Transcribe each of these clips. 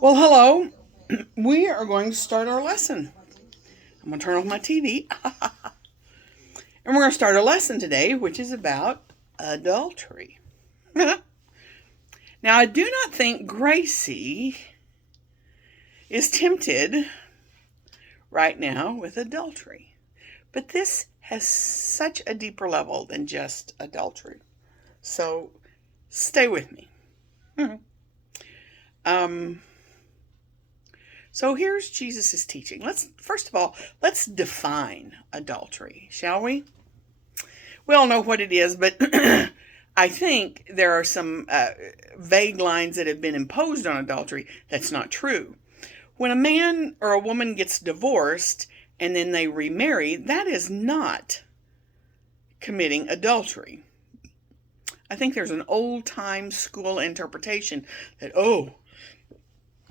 Well, hello. We are going to start our lesson. I'm going to turn off my TV. And we're going to start a lesson today, which is about adultery. Now, I do not think Gracie is tempted right now with adultery. But this has such a deeper level than just adultery. So stay with me. um, So here's Jesus' teaching. First of all, let's define adultery, shall we? We all know what it is, but I think there are some vague lines that have been imposed on adultery that's not true. When a man or a woman gets divorced and then they remarry, that is not committing adultery. I think there's an old-time school interpretation that,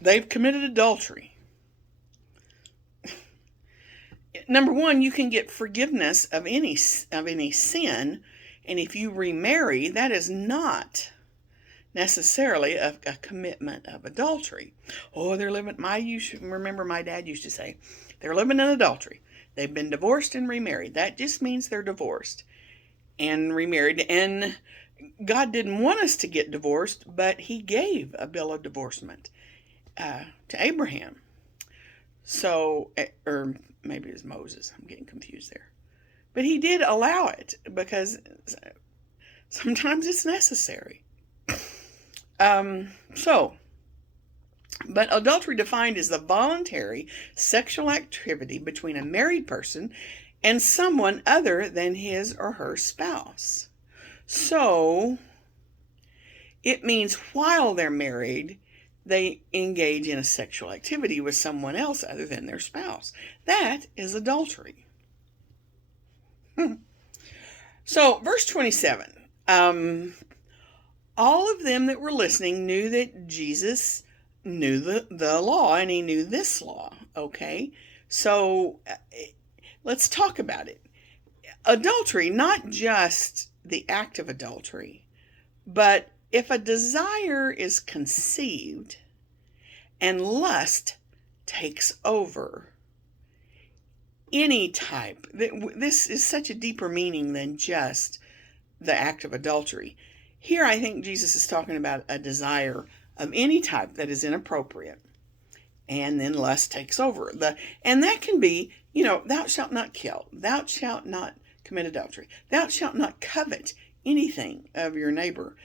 they've committed adultery. Number one, you can get forgiveness of any sin, and if you remarry, that is not necessarily a commitment of adultery. Oh, they're living. Remember my dad used to say, they're living in adultery. They've been divorced and remarried. That just means they're divorced and remarried. And God didn't want us to get divorced, but He gave a bill of divorcement to Abraham. So, or maybe it was Moses. I'm getting confused there. But He did allow it because sometimes it's necessary. But adultery defined as the voluntary sexual activity between a married person and someone other than his or her spouse. So, it means while they're married, they engage in a sexual activity with someone else other than their spouse. That is adultery. So, verse 27. All of them that were listening knew that Jesus knew the law, and He knew this law. Okay? So, let's talk about it. Adultery, not just the act of adultery, but if a desire is conceived and lust takes over, any type, this is such a deeper meaning than just the act of adultery. Here I think Jesus is talking about a desire of any type that is inappropriate, and then lust takes over. And that can be, thou shalt not kill, thou shalt not commit adultery, thou shalt not covet anything of your neighbor.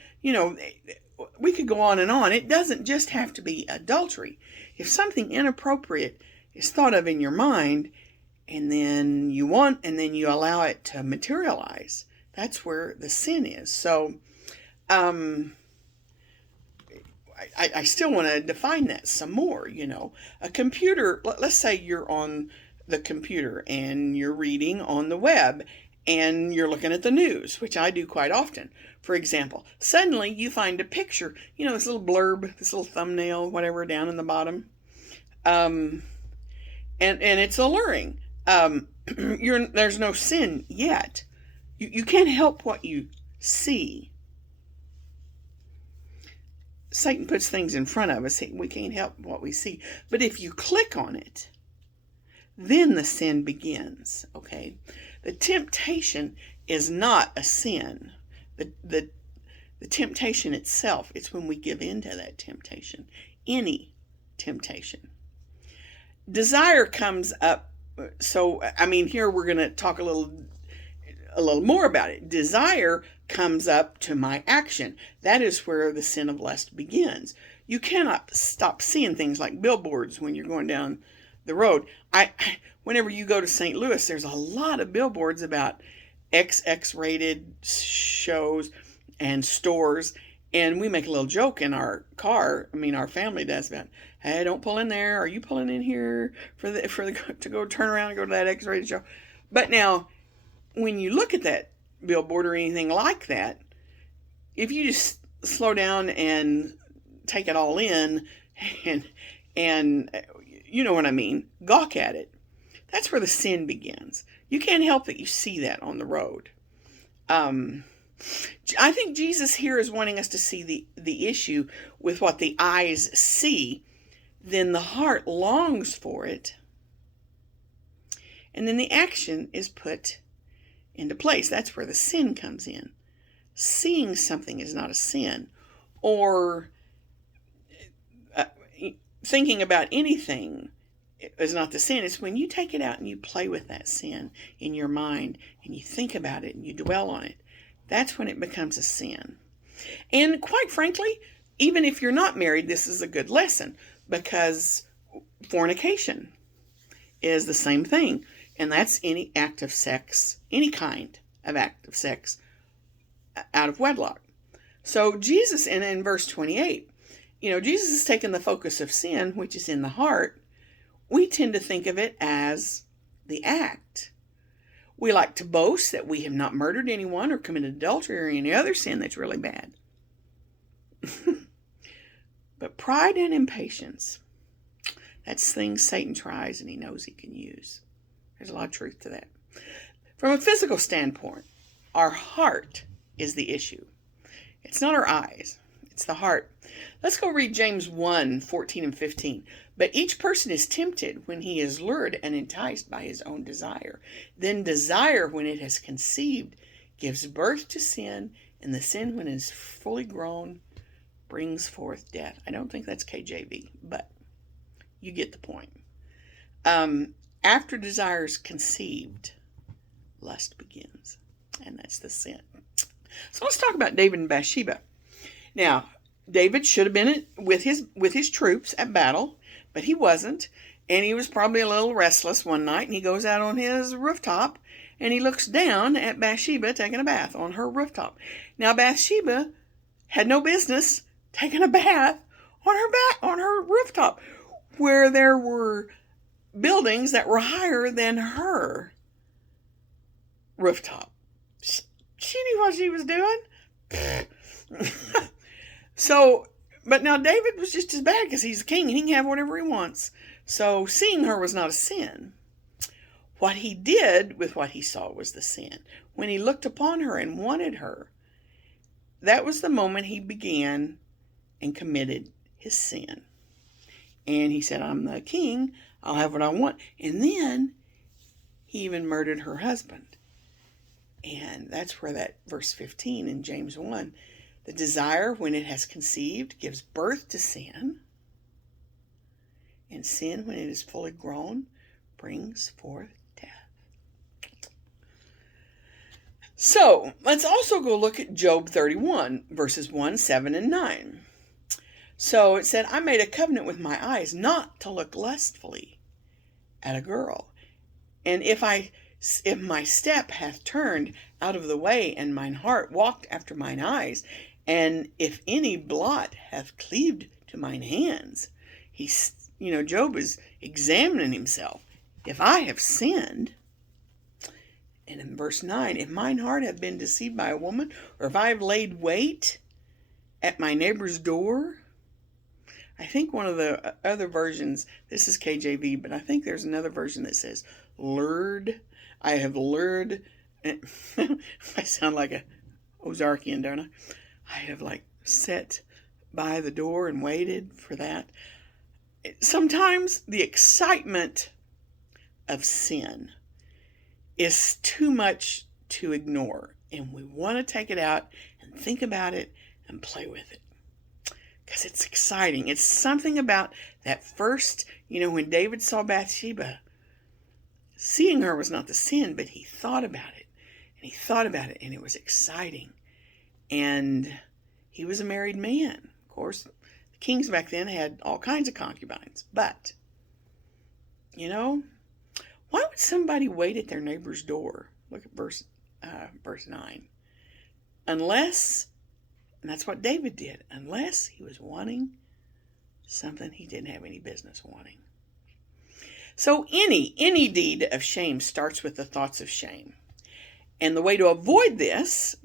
We could go on and on. It doesn't just have to be adultery. If something inappropriate is thought of in your mind, and then you allow it to materialize, that's where the sin is. So, I still want to define that some more. A computer, let's say you're on the computer and you're reading on the web and you're looking at the news, which I do quite often. For example, suddenly you find a picture, this little blurb, this little thumbnail, whatever, down in the bottom. And it's alluring. There's no sin yet. You can't help what you see. Satan puts things in front of us. We can't help what we see. But if you click on it, then the sin begins, okay? The temptation is not a sin. The temptation itself, it's when we give in to that temptation. Any temptation. Desire comes up. So, here we're going to talk a little more about it. Desire comes up to my action. That is where the sin of lust begins. You cannot stop seeing things like billboards when you're going down the road. Whenever you go to St. Louis, there's a lot of billboards about XX-rated shows and stores, and we make a little joke in our car. Our family does, about, hey, don't pull in there. Are you pulling in here to go turn around and go to that X-rated show? But now, when you look at that billboard or anything like that, if you just slow down and take it all in and you know what I mean, gawk at it, that's where the sin begins. You can't help that you see that on the road. I think Jesus here is wanting us to see the issue with what the eyes see, then the heart longs for it, and then the action is put into place. That's where the sin comes in. Seeing something is not a sin, or thinking about anything is not the sin. It's when you take it out and you play with that sin in your mind and you think about it and you dwell on it. That's when it becomes a sin. And quite frankly, even if you're not married, this is a good lesson, because fornication is the same thing. And that's any act of sex, any kind of act of sex out of wedlock. So Jesus, and in verse 28, Jesus has taken the focus of sin, which is in the heart. We tend to think of it as the act. We like to boast that we have not murdered anyone or committed adultery or any other sin that's really bad. But pride and impatience, that's things Satan tries and he knows he can use. There's a lot of truth to that. From a physical standpoint, our heart is the issue. It's not our eyes. It's the heart. Let's go read James 1, 14 and 15. But each person is tempted when he is lured and enticed by his own desire. Then desire, when it has conceived, gives birth to sin, and the sin, when it is fully grown, brings forth death. I don't think that's KJV, but you get the point. After desire is conceived, lust begins, and that's the sin. So let's talk about David and Bathsheba. Now, David should have been with his troops at battle, but he wasn't, and he was probably a little restless one night, and he goes out on his rooftop, and he looks down at Bathsheba taking a bath on her rooftop. Now, Bathsheba had no business taking a bath on her rooftop, where there were buildings that were higher than her rooftop. She knew what she was doing. So, but now David was just as bad because he's a king and he can have whatever he wants. So seeing her was not a sin. What he did with what he saw was the sin. When he looked upon her and wanted her, that was the moment he began and committed his sin. And he said, I'm the king, I'll have what I want. And then he even murdered her husband. And that's where that verse 15 in James 1, the desire, when it has conceived, gives birth to sin. And sin, when it is fully grown, brings forth death. So, let's also go look at Job 31, verses 1, 7, and 9. So it said, I made a covenant with my eyes not to look lustfully at a girl. And if my step hath turned out of the way, and mine heart walked after mine eyes, and if any blot hath cleaved to mine hands, Job is examining himself. If I have sinned, and in verse 9, if mine heart have been deceived by a woman, or if I have laid wait at my neighbor's door. I think one of the other versions, this is KJV, but I think there's another version that says lured. I have lured. I sound like a Ozarkian, don't I? I have sat by the door and waited for that. Sometimes the excitement of sin is too much to ignore, and we want to take it out and think about it and play with it because it's exciting. It's something about that first, when David saw Bathsheba, seeing her was not the sin, but he thought about it, and it was exciting. And he was a married man. Of course, the kings back then had all kinds of concubines, but why would somebody wait at their neighbor's door? Look at verse 9. Unless, and that's what David did, unless he was wanting something he didn't have any business wanting. So any deed of shame starts with the thoughts of shame. And the way to avoid these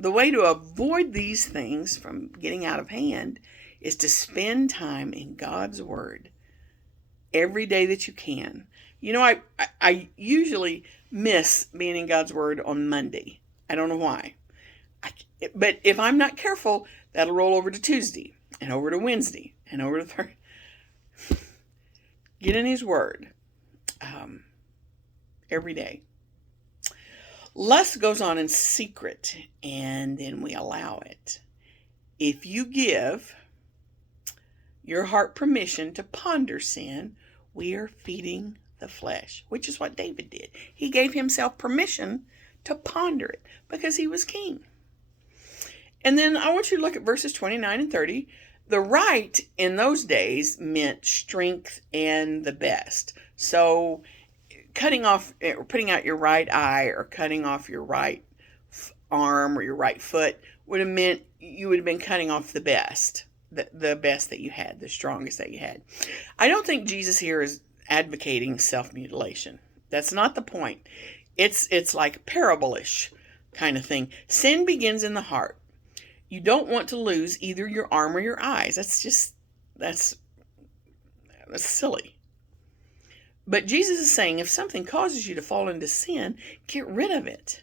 things from getting out of hand is to spend time in God's Word every day that you can. I usually miss being in God's Word on Monday. I don't know why. But if I'm not careful, that'll roll over to Tuesday, and over to Wednesday, and over to Thursday. Get in His Word every day. Lust goes on in secret, and then we allow it. If you give your heart permission to ponder sin, we are feeding the flesh, which is what David did. He gave himself permission to ponder it because he was king. And then I want you to look at verses 29 and 30. The right in those days meant strength and the best. So cutting off, or putting out your right eye, or cutting off your right arm or your right foot would have meant you would have been cutting off the best, the best that you had, the strongest that you had. I don't think Jesus here is advocating self-mutilation. That's not the point. It's like parable-ish kind of thing. Sin begins in the heart. You don't want to lose either your arm or your eyes. That's silly. But Jesus is saying if something causes you to fall into sin, get rid of it.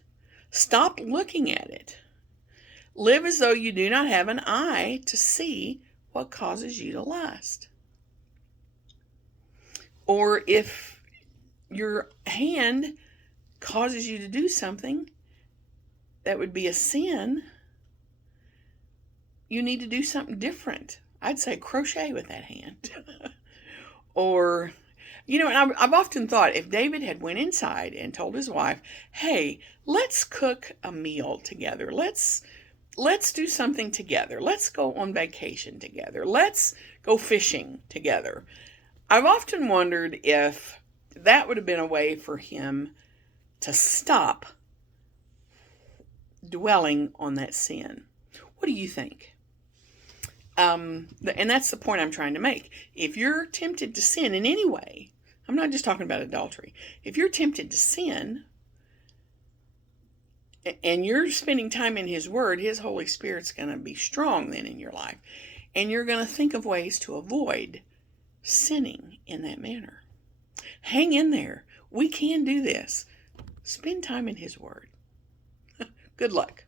Stop looking at it. Live as though you do not have an eye to see what causes you to lust. Or if your hand causes you to do something that would be a sin, you need to do something different. I'd say crochet with that hand. Or, and I've often thought if David had went inside and told his wife, hey, let's cook a meal together. Let's do something together. Let's go on vacation together. Let's go fishing together. I've often wondered if that would have been a way for him to stop dwelling on that sin. What do you think? And that's the point I'm trying to make. If you're tempted to sin in any way, I'm not just talking about adultery. If you're tempted to sin and you're spending time in His Word, His Holy Spirit's going to be strong then in your life. And you're going to think of ways to avoid sinning in that manner. Hang in there. We can do this. Spend time in His Word. Good luck.